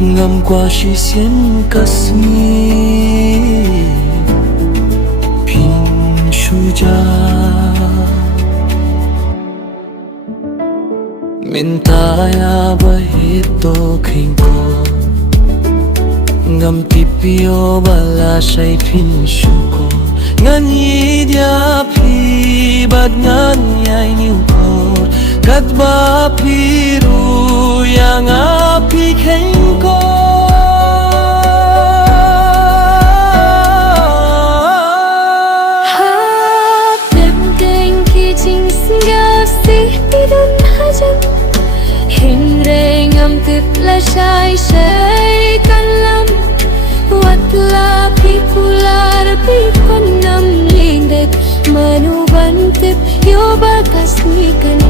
ngắm qua chỉ xiên Kashmir pin shuja mintaya bahito khinko ngam tipio bala say pin shuko ngan dia phi bad ngan yai niu ko kat ba piru yang api khenko ha tem keng ki jing singa si tidun hajan hin re ngam tip la shai shai kalam watla pi pular pi konam lindet manu bantip yo bakas ni kan